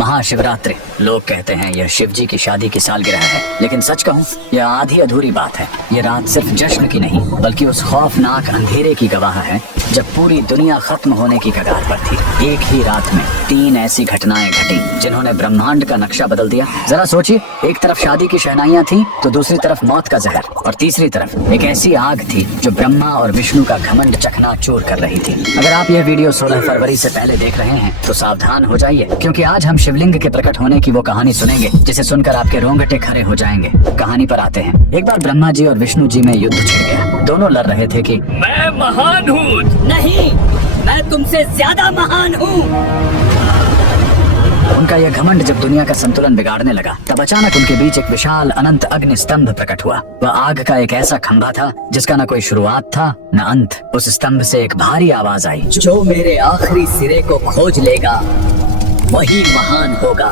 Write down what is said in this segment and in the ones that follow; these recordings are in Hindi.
महाशिवरात्रि लोग कहते हैं यह शिव जी की शादी की सालगिरह है, लेकिन सच कहूँ यह आधी अधूरी बात है। यह रात सिर्फ जश्न की नहीं बल्कि उस खौफनाक अंधेरे की गवाह है जब पूरी दुनिया खत्म होने की कगार पर थी। एक ही रात में 3 ऐसी घटनाएं घटी जिन्होंने ब्रह्मांड का नक्शा बदल दिया। जरा सोचिए, एक तरफ शादी की शहनाइयां थी तो दूसरी तरफ मौत का जहर, और तीसरी तरफ एक ऐसी आग थी जो ब्रह्मा और विष्णु का घमंड चकनाचूर कर रही थी। अगर आप यह वीडियो 16 फरवरी से पहले देख रहे हैं तो सावधान हो जाइए, क्योंकि आज हम शिवलिंग के प्रकट होने की वो कहानी सुनेंगे जिसे सुनकर आपके रोंगटे खड़े हो जाएंगे। कहानी पर आते हैं। एक बार ब्रह्मा जी और विष्णु जी में युद्ध छिड़ गया। दोनों लड़ रहे थे कि मैं महान हूँ। नहीं, मैं तुमसे ज्यादा महान हूँ। उनका यह घमंड जब दुनिया का संतुलन बिगाड़ने लगा, तब अचानक उनके बीच एक विशाल अनंत अग्नि स्तंभ प्रकट हुआ। वह आग का एक ऐसा खंभा था जिसका न कोई शुरुआत था न अंत। उस स्तंभ से एक भारी आवाज आई, जो मेरे आखिरी सिरे को खोज लेगा वही महान होगा।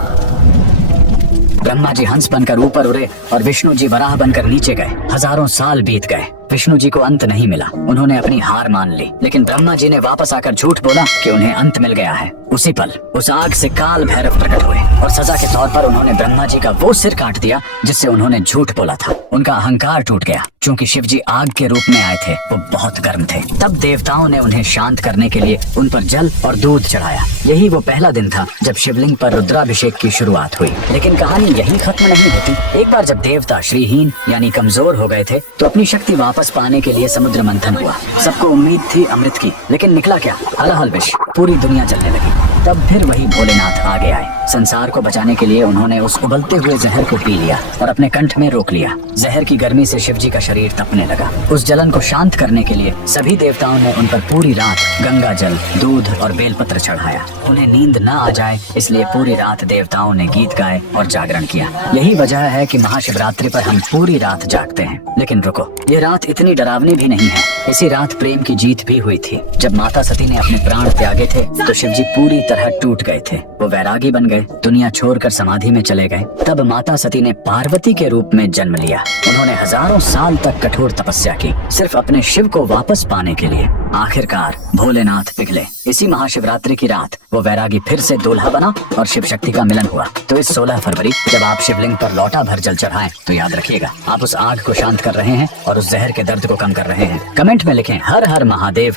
ब्रह्मा जी हंस बनकर ऊपर उड़े और विष्णु जी वराह बनकर नीचे गए। हजारों साल बीत गए, विष्णु जी को अंत नहीं मिला। उन्होंने अपनी हार मान ली, लेकिन ब्रह्मा जी ने वापस आकर झूठ बोला कि उन्हें अंत मिल गया है। उसी पल उस आग से काल भैरव प्रकट हुए और सजा के तौर पर उन्होंने ब्रह्मा जी का वो सिर काट दिया जिससे उन्होंने झूठ बोला था। उनका अहंकार टूट गया। क्योंकि शिव जी आग के रूप में आए थे, वो बहुत गर्म थे। तब देवताओं ने उन्हें शांत करने के लिए उन पर जल और दूध चढ़ाया। यही वो पहला दिन था जब शिवलिंग पर रुद्राभिषेक की शुरुआत हुई। लेकिन कहानी यही खत्म नहीं होती। एक बार जब देवता श्रीहीन यानी कमजोर हो गए थे तो अपनी शक्ति वापस पाने के लिए समुद्र मंथन हुआ। सबको उम्मीद थी अमृत की, लेकिन निकला क्या? हलाहल विष। पूरी दुनिया जलने लगी। तब फिर वही भोलेनाथ आगे आए। संसार को बचाने के लिए उन्होंने उस उबलते हुए जहर को पी लिया और अपने कंठ में रोक लिया। जहर की गर्मी से शिव जी का शरीर तपने लगा। उस जलन को शांत करने के लिए सभी देवताओं ने उन पर पूरी रात गंगा जल, दूध और बेलपत्र चढ़ाया। उन्हें नींद न आ जाए इसलिए पूरी रात देवताओं ने गीत गाए और जागरण किया। यही वजह है कि महाशिवरात्रि पर हम पूरी रात जागते हैं। लेकिन रुको, ये रात इतनी डरावनी भी नहीं है। इसी रात प्रेम की जीत भी हुई थी। जब माता सती ने अपने प्राण त्यागे थे तो शिव जी पूरी तरह टूट गए थे। वो वैरागी बन गए, दुनिया छोड़कर समाधि में चले गए। तब माता सती ने पार्वती के रूप में जन्म लिया। उन्होंने हजारों साल तक कठोर तपस्या की सिर्फ अपने शिव को वापस पाने के लिए। आखिरकार भोलेनाथ पिघले। इसी महाशिवरात्रि की रात वो वैरागी फिर से दूल्हा बना और शिव शक्ति का मिलन हुआ। तो इस 16 फरवरी जब आप शिवलिंग पर लौटा भर जल चढ़ाएं तो याद रखिएगा, आप उस आग को शांत कर रहे हैं और उस जहर के दर्द को कम कर रहे हैं। कमेंट में लिखें हर हर महादेव।